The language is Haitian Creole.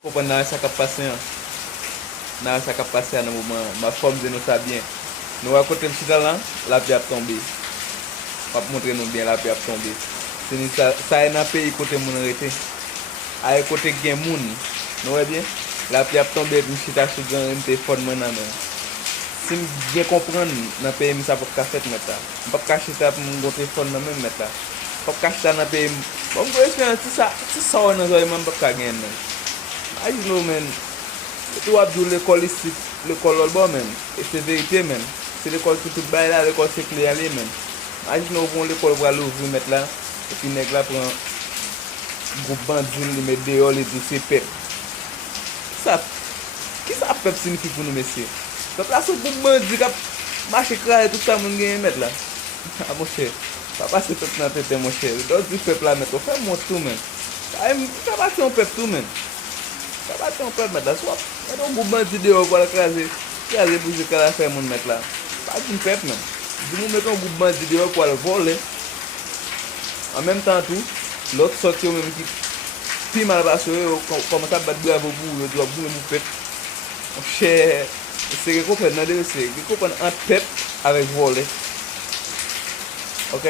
Kompon nan sa kap pase an. Nan sa kap pase an nan mouman. Ma fom de nou sa bien. Nou akote mchita lan, la pi ap tombe. Pap montre nou bien la pi ap tombe. Se ni sa e nan peyi kote moun rete. A e kote gen moun. Nou e bien? La pi ap tombe mchita sou gen mte fon mwen nan men. Si m bien kompren nan peyi mi sa pap ka fet meta. M pap ka chita pou m gonte fon nan men meta. Pap ka chita nan peyi m. Bon m go esperen ti sa ou nan zoye man pap ka gen men. A you know men. Tu wap dou l'école ici, l'école ol bon men. E se verite men. Se l'école ki tout bay la, l'école se kli ale men. A you know bon l'école wale ouvri met la. E pi nèg la pran group bandine li met deyo li di se pep. Ki sa pep signifie pou nou mesye? Pep la sou group bandi kap mache krare tout sa moun gen met la. A mon chè. Pa pase pep nan tete mon chè. Do di pep la met. O fè moun tou men. Ka pase yon pep tou men. Ka pase yon pep met la. Swap. E don group bandi deyo wale krase. Krase pou jè kala fè moun met la. Pa di yon pep men. Di moun met yon group bandi deyo wale vole. En même temps tout, l'autre sorti au même qui pi mal passé, commence à battre bravo pour le doit vous même pep. Mon cher, c'est que comprendre dans c'est que comprendre un pep avec voler. OK?